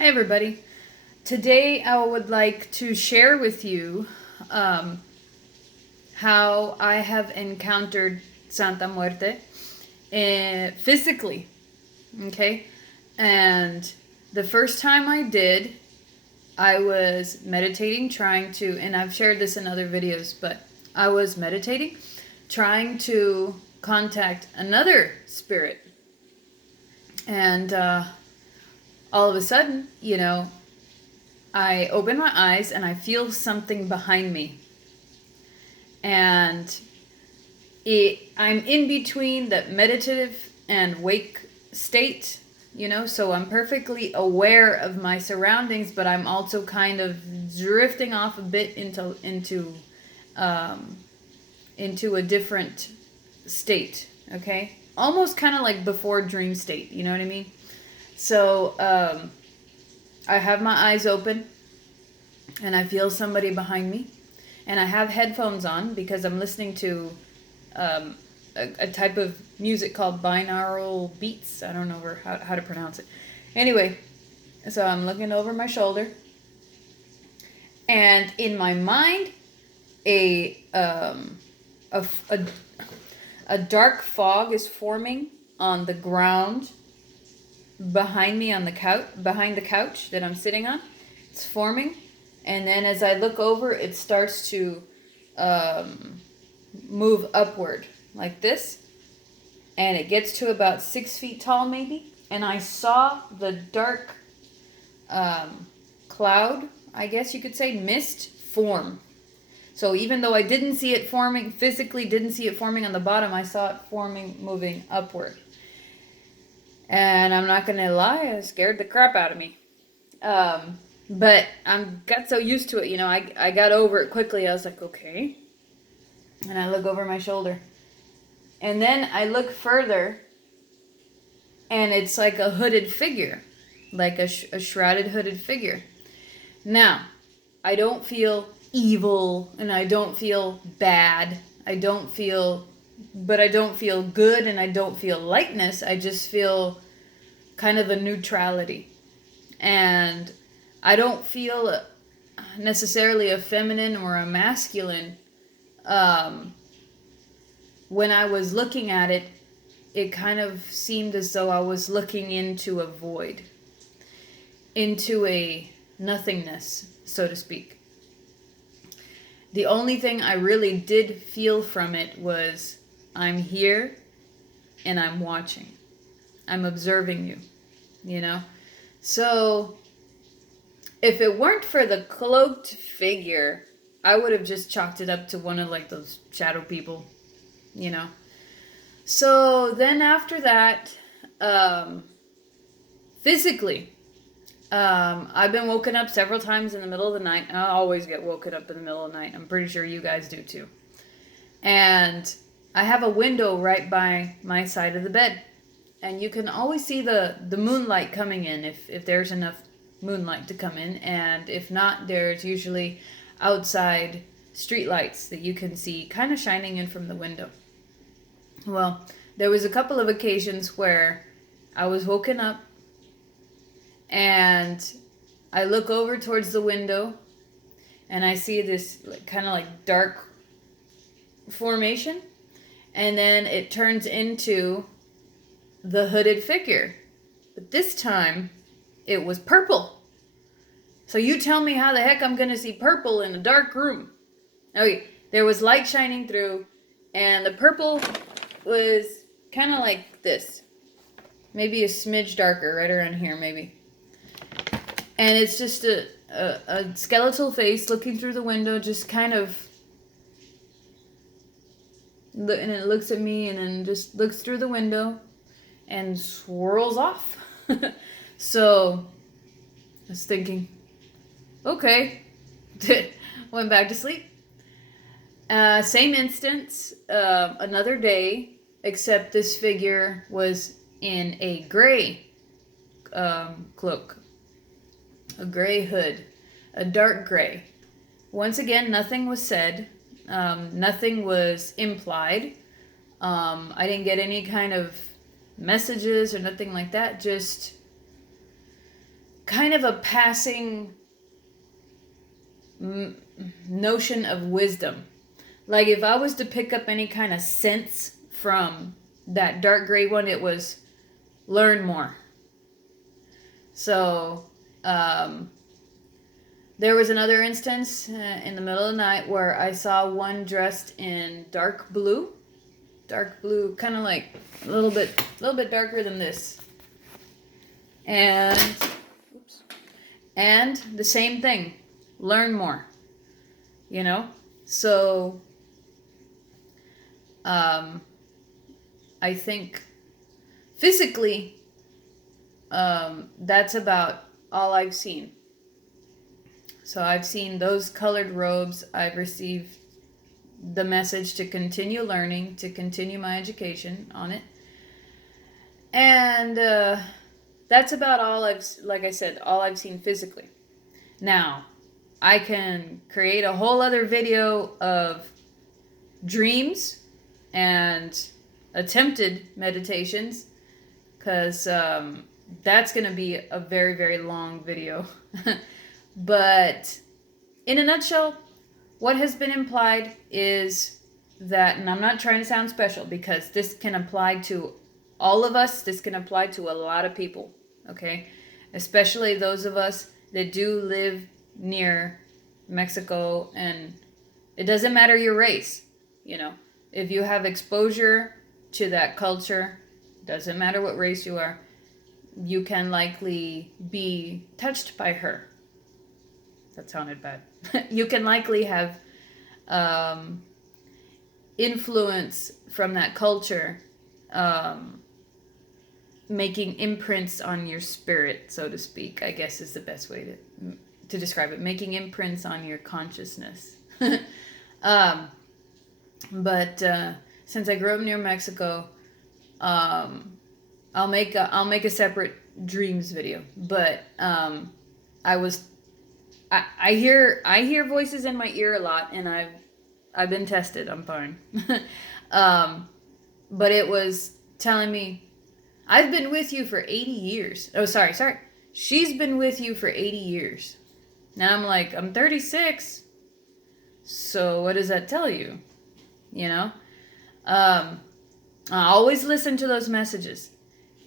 Hi, everybody. Today, I would like to share with you how I have encountered Santa Muerte physically. Okay? And the first time I did, I was meditating, and I've shared this in other videos, but I was meditating, trying to contact another spirit. And all of a sudden, I open my eyes and I feel something behind me. And I'm in between the meditative and wake state, so I'm perfectly aware of my surroundings, but I'm also kind of drifting off a bit into a different state, okay? Almost kind of like before dream state, you know what I mean? So I have my eyes open and I feel somebody behind me, and I have headphones on because I'm listening to a type of music called binaural beats. I don't know how to pronounce it. Anyway, so I'm looking over my shoulder, and in my mind, a dark fog is forming on the ground behind me on the couch, behind the couch that I'm sitting on. It's forming, and then as I look over, it starts to move upward like this, and it gets to about 6 feet tall maybe, and I saw the dark cloud, I guess you could say, mist form. So even though I didn't see it forming, physically didn't see it forming on the bottom, I saw it forming, moving upward. And I'm not gonna lie, it scared the crap out of me. But I got so used to it, I got over it quickly. I was like, okay. And I look over my shoulder. And then I look further, and it's like a hooded figure, like a shrouded hooded figure. Now, I don't feel evil, and I don't feel bad. I don't feel good, and I don't feel lightness. I just feel kind of a neutrality. And I don't feel necessarily a feminine or a masculine. When I was looking at it, it kind of seemed as though I was looking into a void, into a nothingness, so to speak. The only thing I really did feel from it was, I'm here and I'm watching. I'm observing you, So, if it weren't for the cloaked figure, I would have just chalked it up to one of like those shadow people, So then after that, physically, I've been woken up several times in the middle of the night. I always get woken up in the middle of the night. I'm pretty sure you guys do too. And I have a window right by my side of the bed. And you can always see the moonlight coming in if there's enough moonlight to come in. And if not, there's usually outside street lights that you can see kind of shining in from the window. Well, there was a couple of occasions where I was woken up and I look over towards the window and I see this kind of like dark formation, and then it turns into the hooded figure. But this time it was purple. So you tell me how the heck I'm going to see purple in a dark room. Okay, there was light shining through, and the purple was kind of like this. Maybe a smidge darker, right around here, maybe. And it's just a skeletal face looking through the window, just kind of. And it looks at me and then just looks through the window and swirls off. So I was thinking, okay. Went back to sleep. Same instance, another day, except this figure was in a gray cloak, a gray hood, a dark gray. Once again, nothing was said, nothing was implied. I didn't get any kind of messages or nothing like that, just kind of a passing notion of wisdom. Like if I was to pick up any kind of sense from that dark gray one, it was learn more. So there was another instance in the middle of the night where I saw one dressed in dark blue, kind of like a little bit darker than this, and the same thing, learn more, you know. So I think physically that's about all I've seen. So I've seen those colored robes. I've received the message to continue learning, to continue my education on it. And that's about all like I said, all I've seen physically. Now, I can create a whole other video of dreams and attempted meditations, because that's going to be a very, very long video. But in a nutshell, what has been implied is that, and I'm not trying to sound special, because this can apply to all of us, this can apply to a lot of people, okay? Especially those of us that do live near Mexico, and it doesn't matter your race, you know. If you have exposure to that culture, doesn't matter what race you are, you can likely be touched by her. That sounded bad. You can likely have influence from that culture, making imprints on your spirit, so to speak, I guess is the best way to describe it. Making imprints on your consciousness. But since I grew up near Mexico, I'll make a separate dreams video. But I hear voices in my ear a lot, and I've been tested. I'm fine. But it was telling me, I've been with you for 80 years. Oh, sorry. She's been with you for 80 years. Now I'm like, I'm 36. So what does that tell you? You know? I always listen to those messages.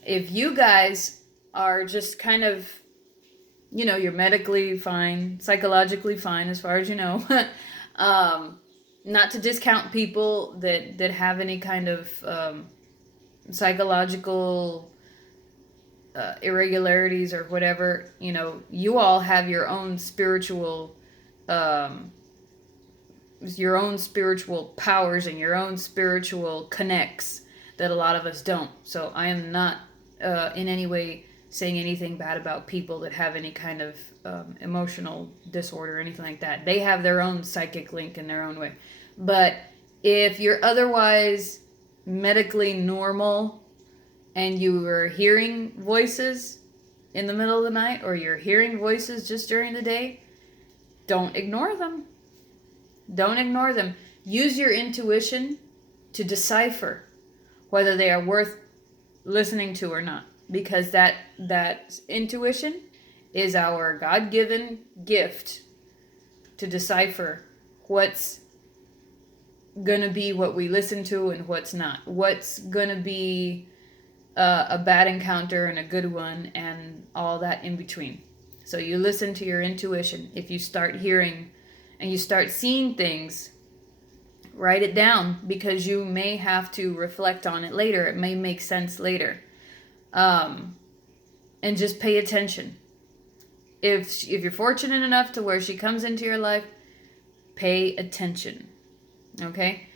If you guys are just kind of, you know, you're medically fine, psychologically fine, as far as you know, not to discount people that have any kind of psychological irregularities or whatever, you know, you all have your own spiritual powers and your own spiritual connects that a lot of us don't. So I am not in any way saying anything bad about people that have any kind of emotional disorder or anything like that. They have their own psychic link in their own way. But if you're otherwise medically normal and you are hearing voices in the middle of the night, or you're hearing voices just during the day, don't ignore them. Don't ignore them. Use your intuition to decipher whether they are worth listening to or not. Because that intuition is our God-given gift to decipher what's going to be what we listen to and what's not. What's going to be a bad encounter and a good one, and all that in between. So you listen to your intuition. If you start hearing and you start seeing things, write it down, because you may have to reflect on it later. It may make sense later. And just pay attention. If you're fortunate enough to where she comes into your life, pay attention. Okay?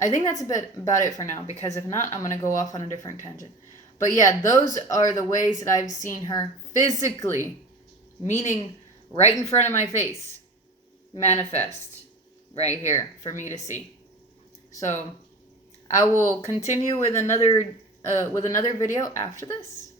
I think that's a bit about it for now, because if not, I'm going to go off on a different tangent. But yeah, those are the ways that I've seen her physically, meaning right in front of my face, manifest right here for me to see. So I will continue with another video after this.